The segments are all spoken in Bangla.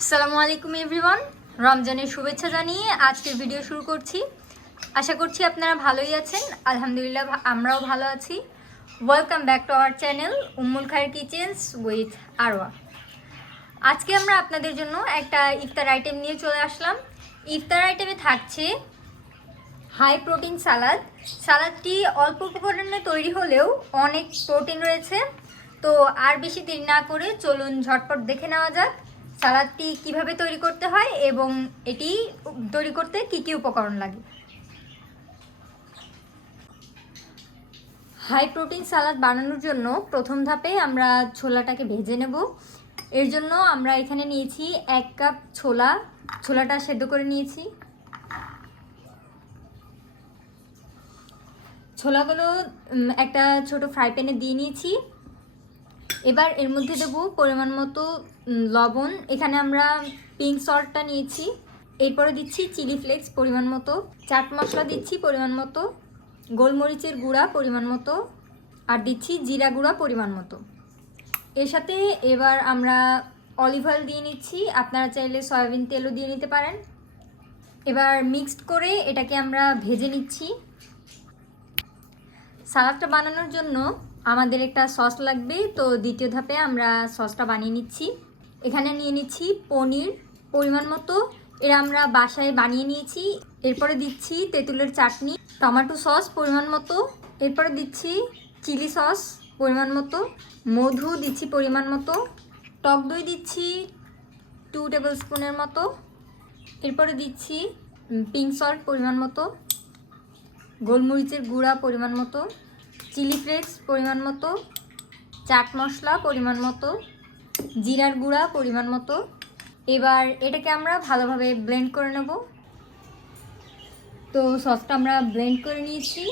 আসসালামু আলাইকুম এভরিওয়ান। রমজানের শুভেচ্ছা জানিয়ে আজকের ভিডিও শুরু করছি। আশা করছি আপনারা ভালোই আছেন। আলহামদুলিল্লাহ, আমরাও ভালো আছি। Welcome back to our channel Ummul Khayer kitchens with Arwa আজকে আমরা আপনাদের জন্য একটা ইফতার আইটেম নিয়ে চলে আসলাম। ইফতার আইটেমে থাকছে হাই প্রোটিন সালাদ সালাদটি অল্প উপকরণে তৈরি হলেও অনেক প্রোটিন রয়েছে। তো আর বেশি দেরি না করে চলুন ঝটপট দেখে নেওয়া যাক। সালাদটি কীভাবে তৈরি করতে হয় এবং এটি তৈরি করতে কি কি উপকরণ লাগে? হাই প্রোটিন সালাদ বানানোর জন্য প্রথম ধাপে আমরা ছোলাটাকে ভেজে নেব। এর জন্য আমরা এখানে নিয়েছি এক কাপ ছোলা। ছোলাটা সেদ্ধ করে নিয়েছি। ছোলাগুলো একটা ছোট ফ্রাই প্যানে দিয়ে নিয়েছি। এবার এর মধ্যে দেবো পরিমাণ মতো লবণ। এখানে আমরা পিঙ্ক সল্টটা নিয়েছি। এরপরে দিচ্ছি চিলি ফ্লেক্স পরিমাণ মতো। চাট মশলা দিচ্ছি পরিমাণ মতো। গোলমরিচের গুঁড়া পরিমাণ মতো। আর দিচ্ছি জিরা গুঁড়া পরিমাণ মতো। এর সাথে এবার আমরা অলিভ অয়েল দিয়ে নিচ্ছি। আপনারা চাইলে সয়াবিন তেলও দিয়ে নিতে পারেন। এবার মিক্সড করে এটাকে আমরা ভেজে নিচ্ছি। সালাদটা বানানোর জন্য আমাদের একটা সস লাগবে, তো দ্বিতীয় ধাপে আমরা সসটা বানিয়ে নিচ্ছি। এখানে নিয়ে নিচ্ছি পনির, পরিমাণ মতো। এরা আমরা বাসায় বানিয়ে নিয়েছি। এরপরে দিচ্ছি তেঁতুলের চাটনি, টমেটো সস পরিমাণ মতো। এরপরে দিচ্ছি চিলি সস পরিমাণ মতো। মধু দিচ্ছি পরিমাণ মতো। টক দই দিচ্ছি টু টেবিল স্পুনের মতো। এরপরে দিচ্ছি পিঙ্ক সল্ট পরিমাণ মতো। গোলমরিচের গুঁড়া পরিমাণ মতো। চিলি ফ্লেক্স পরিমাণ মতো, চাট মশলা পরিমাণ মতো, জিরার গুঁড়া পরিমাণ মতো। এবার এটাকে আমরা ভালোভাবে ব্লেন্ড করে নেব। তো সসটা আমরা ব্লেন্ড করে নিয়েছি।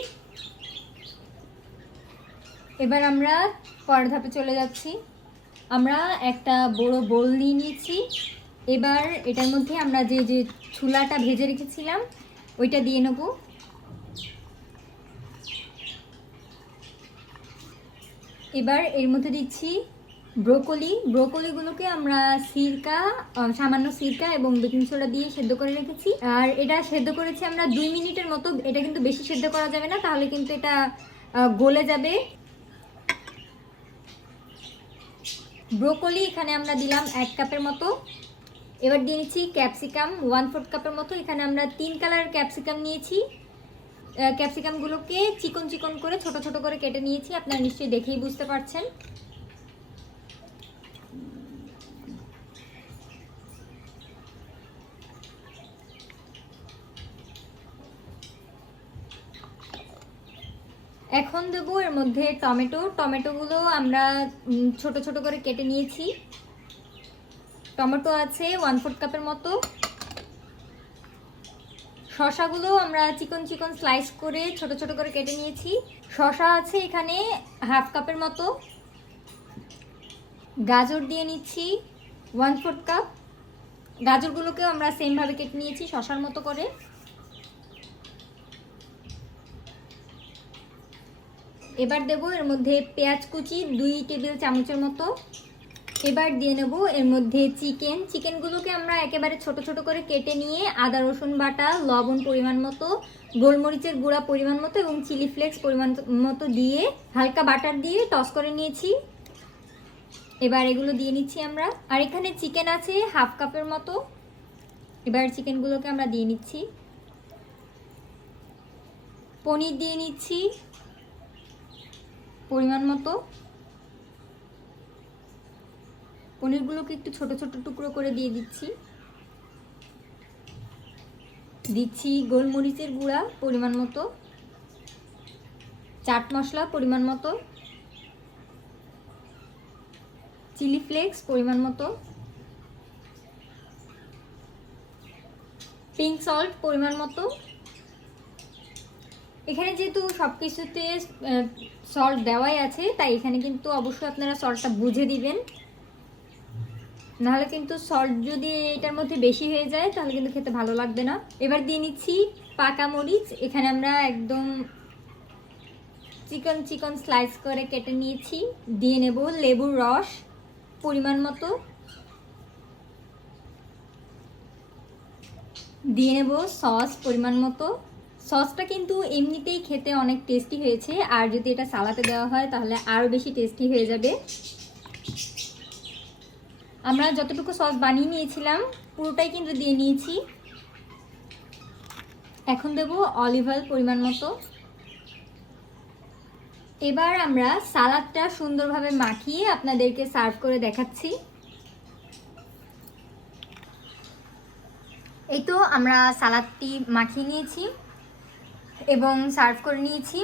এবার আমরা পরের ধাপে চলে যাচ্ছি। আমরা একটা বড় বোল নিয়ে নিয়েছি। এবার এটার মধ্যে আমরা যে যে ছুলাটা ভেজে রেখেছিলাম, ওইটা দিয়ে নেব। এবার এর মধ্যে দিচ্ছি ব্রোকলি। ব্রোকলিগুলোকে আমরা সিরকা সামান্য সিরকা এবং বেকিং সোডা দিয়ে সেদ্ধ করে রেখেছি। আর এটা সেদ্ধ করেছি আমরা দুই মিনিটের মতো। এটা কিন্তু বেশি সেদ্ধ করা যাবে না, তাহলে কিন্তু এটা গলে যাবে। ব্রোকলি এখানে আমরা দিলাম এক কাপের মতো। এবার দিয়ে নিচ্ছি ক্যাপসিকাম, ওয়ান ফোর্থ কাপের মতো। এখানে আমরা তিন কালার ক্যাপসিকাম নিয়েছি। ক্যাপসিকামগুলোকে চিকন চিকন করে, ছোট ছোট করে কেটে নিয়েছি। আপনারা নিশ্চয়ই দেখেই বুঝতে পারছেন। এখন দেবো এর মধ্যে টমেটো। টমেটোগুলো আমরা ছোট ছোট করে কেটে নিয়েছি। টমেটো আছে ওয়ান ফোর্থ কাপের মতো। শশাগুলো আমরা চিকন চিকন স্লাইস করে ছোট ছোট করে কেটে নিয়েছি। শশা আছে এখানে হাফ কাপের মতো। গাজর দিয়ে নিচ্ছি ওয়ান ফোর্থ কাপ গাজরগুলোকেও আমরা সেমভাবে কেটে নিয়েছি শশার মতো করে। এবার দেবো এর মধ্যে পেঁয়াজ কুচি দুই টেবিল চামচের মতো। এবার দিয়ে নেব এর মধ্যে চিকেন। চিকেনগুলোকে আমরা একেবারে ছোট ছোট করে কেটে নিয়ে আদা, রসুন বাটা, লবণ পরিমাণ মতো, গোলমরিচের গুঁড়া পরিমাণ মতো এবং চিলি ফ্লেক্স পরিমাণ মতো দিয়ে হালকা বাটার দিয়ে টস করে নিয়েছি। এবার এগুলো দিয়ে নিচ্ছি আমরা। আর এখানে চিকেন আছে হাফ কাপের মতো। এবার চিকেনগুলোকে আমরা দিয়ে নিচ্ছি। পনির দিয়ে নিচ্ছি পরিমাণ মতো। পনিরগুলোকে একটু ছোট ছোট টুকরো করে দিয়ে দিচ্ছি। দিচ্ছি গোলমরিচের গুঁড়া পরিমাণ মতো, চাট মশলা পরিমাণ মতো, চিলি ফ্লেক্স পরিমাণ মতো, পিঙ্ক সল্ট পরিমাণ মতো। এখানে যেহেতু সব কিছুতে সল্ট দেওয়াই আছে, তাই এখানে কিন্তু অবশ্যই আপনারা সল্টটা বুঝে দিবেন। নাহলে কিন্তু সল্ট যদি এটার মধ্যে বেশি হয়ে যায়, তাহলে কিন্তু খেতে ভালো লাগবে না। এবার দিয়ে নিচ্ছি পাকা মরিচ। এখানে আমরা একদম চিকন চিকন স্লাইস করে কেটে নিয়েছি। দিয়ে নেব লেবুর রস পরিমাণ মতো। দিয়ে নেব সস পরিমাণ মতো। সসটা কিন্তু এমনিতেই খেতে অনেক টেস্টি হয়েছে। আর যদি এটা সালাতে দেওয়া হয়, তাহলে আরও বেশি টেস্টি হয়ে যাবে। আমরা যতটুকু সস বানিয়ে নিয়েছিলাম, পুরোটাই কিন্তু দিয়ে নিয়েছি। এখন দেব অলিভ অয়েল পরিমাণ মতো। এবার আমরা সালাদটা সুন্দরভাবে মাখিয়ে আপনাদেরকে সার্ভ করে দেখাচ্ছি। এই তো আমরা সালাদটি মাখিয়ে নিয়েছি এবং সার্ভ করে নিয়েছি।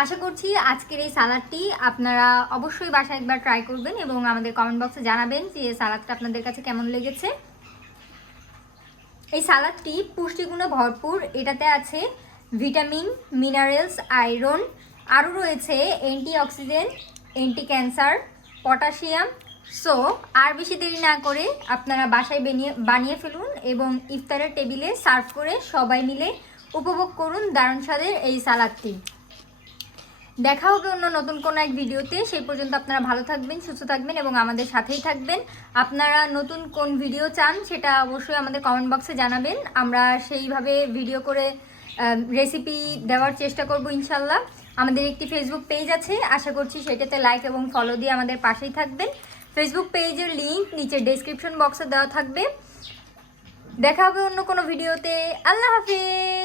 আশা করছি আজকের এই সালাদটি আপনারা অবশ্যই বাসায় একবার ট্রাই করবেন এবং আমাদের কমেন্ট বক্সে জানাবেন যে সালাদটা আপনাদের কাছে কেমন লেগেছে। এই সালাদটি পুষ্টিগুণে ভরপুর। এটাতে আছে ভিটামিন মিনারেলস আয়রন আরও রয়েছে antioxidant anti cancer potassium so আর বেশি দেরি না করে আপনারা বাসায় বানিয়ে বানিয়ে ফেলুন এবং ইফতারের টেবিলে সার্ভ করে সবাই মিলে উপভোগ করুন দারুণ স্বাদের এই সালাদটি। দেখা হবে অন্য নতুন কোনো এক ভিডিওতে। সেই পর্যন্ত আপনারা ভালো থাকবেন, সুস্থ থাকবেন এবং আমাদের সাথেই থাকবেন। আপনারা নতুন কোন ভিডিও চান সেটা অবশ্যই আমাদের কমেন্ট বক্সে জানাবেন। আমরা সেইভাবে ভিডিও করে রেসিপি দেওয়ার চেষ্টা করব ইনশাল্লাহ। আমাদের একটি ফেসবুক পেজ আছে, আশা করছি সেটাতে লাইক এবং ফলো দিয়ে আমাদের পাশেই থাকবেন। ফেসবুক পেজের লিঙ্ক নিচে ডেসক্রিপশন বক্সে দেওয়া থাকবে। দেখা হবে অন্য কোনো ভিডিওতে। আল্লাহ হাফিজ!